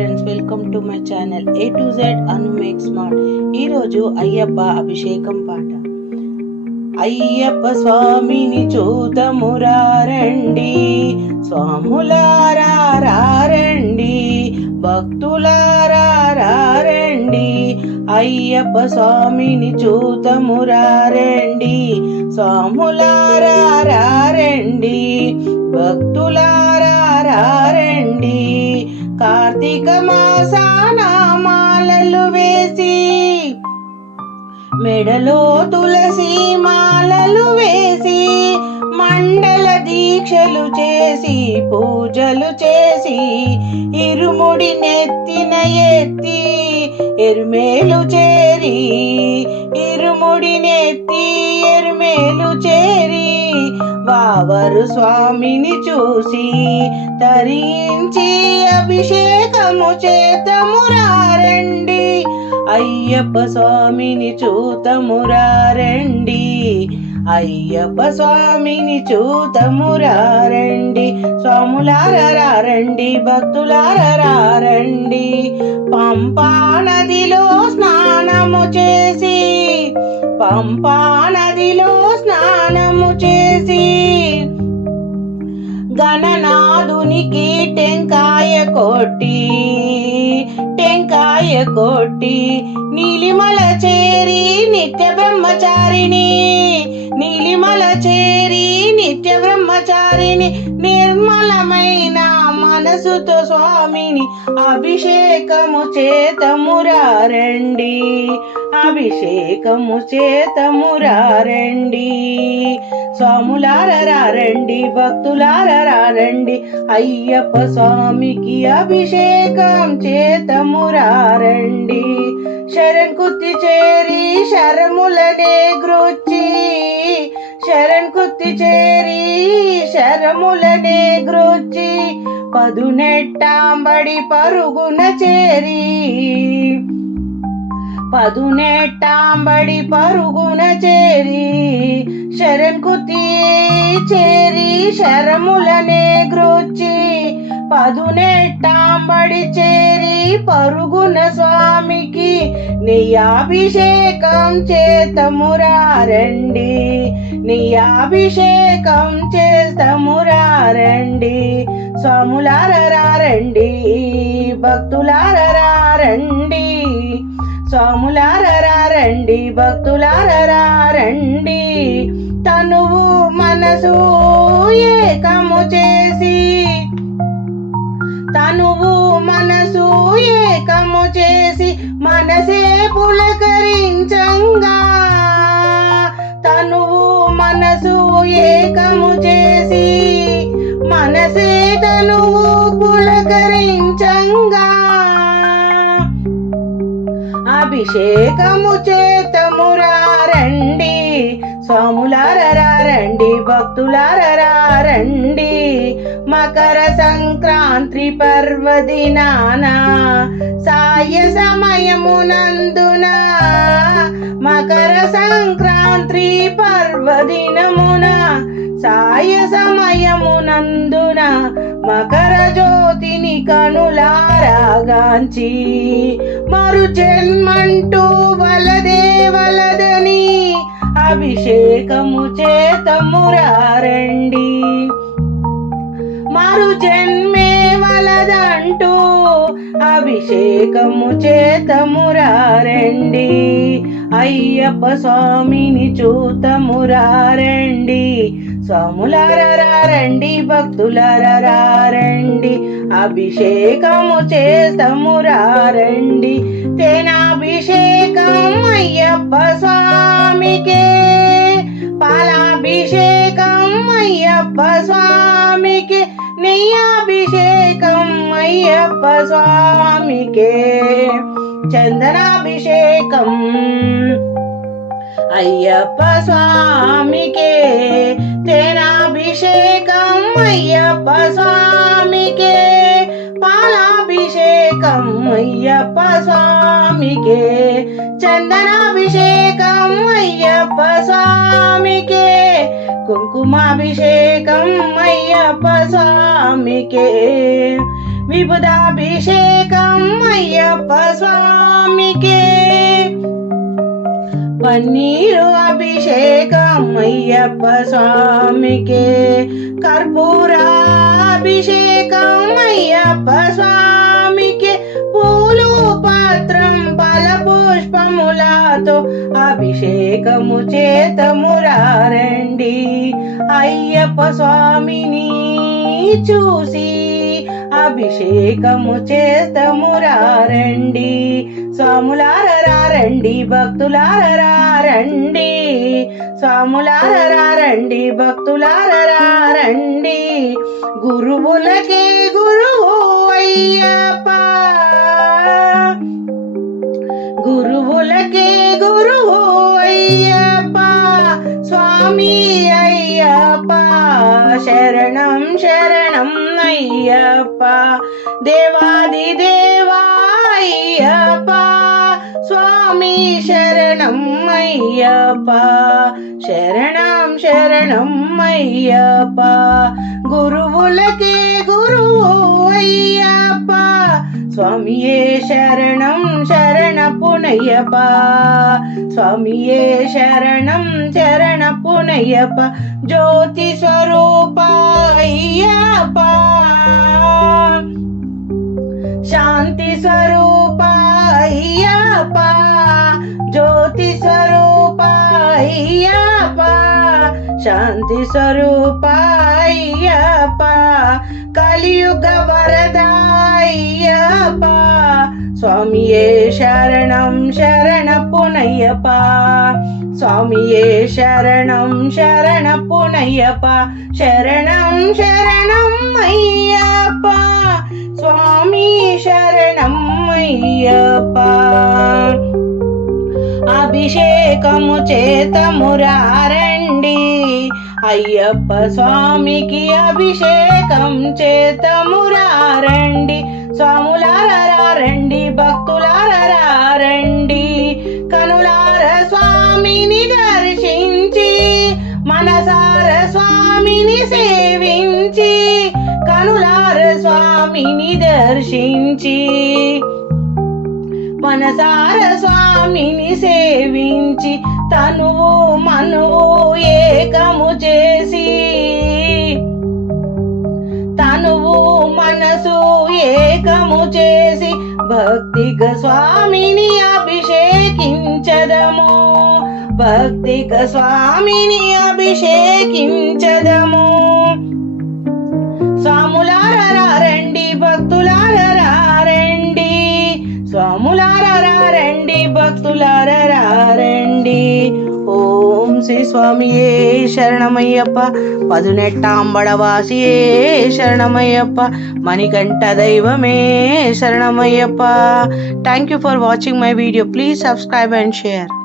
Friends welcome to my channel A to Z Anu make smart ఈరోజు అయ్యప్ప అభిషేకం పాట. అయ్యప్ప స్వామిని చూతమురారండి స్వాములారారండి భక్తులారారండి అయ్యప్ప స్వామిని చూతమురారండి స్వాములారారండి భక్తులారారండి కార్తీక మాసాన మాలలు వేసి మెడలో తులసి మాలలు వేసి మండల దీక్షలు చేసి పూజలు చేసి ఇరుముడి నెత్తిన ఎత్తి ఎరుమేలు చేరి ఇరుముడి నెత్తి ఎరుమేలు చేరి అవరు స్వామిని చూసి తరించి అభిషేకము చేతమురారండి అయ్యప్ప స్వామిని చూతమురారండి అయ్యప్ప స్వామిని చూతమురారండి స్వాములారండి భక్తులారండి పంపా నదిలో స్నానము చేసి పంపా నదిలో స్నానము చేసి గణనాథునికి టెంకాయ కొట్టి టెంకాయ కొట్టి నీలిమల చేరి నిత్య బ్రహ్మచారిణి నీలిమల చేరి నిత్య బ్రహ్మచారిణి నిర్మలమైన మనసుతో స్వామిని అభిషేకము చేతమురారండి అభిషేకము చేతమురారండి స్వాములారండి భక్తులారండి అయ్యప్ప స్వామికి అభిషేకం చేతమురారండి శరణ్ కుత్తి చేరి శరములనే గ్రోచి శరణ్ కుత్తి చేరి శరములనే గ్రోచి పదునెట్టాంబడి పరుగున చేరి. పదునెట్టాంబడి పరుగున చేరి. శరణ్ చేరి శరములనే గ్రోచి. పదునెట్టాంబడి చేరి పరుగున స్వామికి నెయ్యాభిషేకం చేతమురారండి. నెయ్యాభిషేకం చేతమురారండి స్వాములారండి భక్తులారండి స్వాములారండి భక్తులారండి తనువు మనసు ఏకము చేసి తనువు మనసు ఏకము చేసి మనసే పులకరించంగా. తనువు మనసు ఏకము చేసి మనసే అభిషేకము చేతమురారండి స్వాములారండి భక్తులారండి మకర సంక్రాంతి పర్వదినాన సాయ సమయమునందున మకర సంక్రాంతి పర్వదినమున సాయ సమయమునందున మకర జ్యోతి కనులారాగాంచి మరు జన్మంటూ వలదే వలదని అభిషేకము చేతమురారండి మరు జన్మే వలదంటూ అభిషేకము చేతమురారండి అయ్యప్ప స్వామిని చూతమురారండి స్వాములారండి భక్తులారండి అభిషేకము చేతమురారండి తేనాభిషేకం అయ్యప్ప స్వామికే. పాలాభిషేకం అయ్యప్ప స్వామికి. నెయ్యాభిషేకం అయ్యప్ప స్వామికే. చందనాభిషేకం అయ్యప్ప స్వామికే. తేనాభిషేకం అయ్యప్ప స్వామికే. పాలాభిషేకం అయ్యప్ప స్వామికే చందనాభిషేకం అయ్యప్ప స్వామికే కుంకుమాభిషేకం అయ్యప్ప స్వామికే విబుధాభిషేకం అయ్యప్ప స్వామికే పన్నీరు అభిషేకం అయ్యప్ప స్వామికే కర్పూరాభిషేకం అయ్యప్ప స్వామికే ఏకము చేతమురారండి. అయ్యప్ప స్వామిని చూసి అభిషేకము చేతమురారండి. స్వాములారండి భక్తులారండి స్వాములారండి భక్తులారండి గురువులకే గురువు అయ్యప్ప. గురువులకే గురువు అయ్యప్ప స్వామి అయ్యప్ప శరణం శరణం అయ్యప్ప దేవాది దేవా అయ్యప్ప స్వామి శరణం అయ్యప్ప శరణం శరణం అయ్యప్ప గురువులకే గురువు అయ్యప్ప స్వామియే శరణం శరణ పునయ్యప్ప స్వామియే శరణం శరణ పునయ్యప్ప జ్యోతి స్వరూప అయ్యప్ప శాంతి స్వరూప అయ్యప్ప జ్యోతి స్వరూప అయ్యప్ప శాంతి స్వరూప అయ్యప్ప కలియుగ వరద అయ్యప్ప స్వామియే శరణం శరణ పునయ్యప్ప స్వామియే శరణం శరణ పునయ్యప్ప శరణం శరణం అయ్యప్ప స్వామి శరణం అయ్యప్ప అభిషేకము చేతమురారండి. అయ్యప్ప స్వామికి అభిషేకం చేతమురారండి. స్వాములారండి భక్తులారండి కనులార స్వామిని దర్శించి మనసార స్వామిని సేవించి కనులార స్వామిని దర్శించి. మనసార స్వామిని సేవించి తనువు మనువు ఏకము చేసి తనువు మనసు ఏకము చేసి భక్తిక స్వామిని అభిషేకించదము. భక్తిక స్వామిని అభిషేకించ சுவாமியே சரணமையப்பா. பதினெட்டாம் படவாசியே சரணமையப்பா. மணிகண்ட தெய்வமே சரணமையப்பா. தேங்க்யூ ஃபார் வாட்சிங் my video please subscribe and share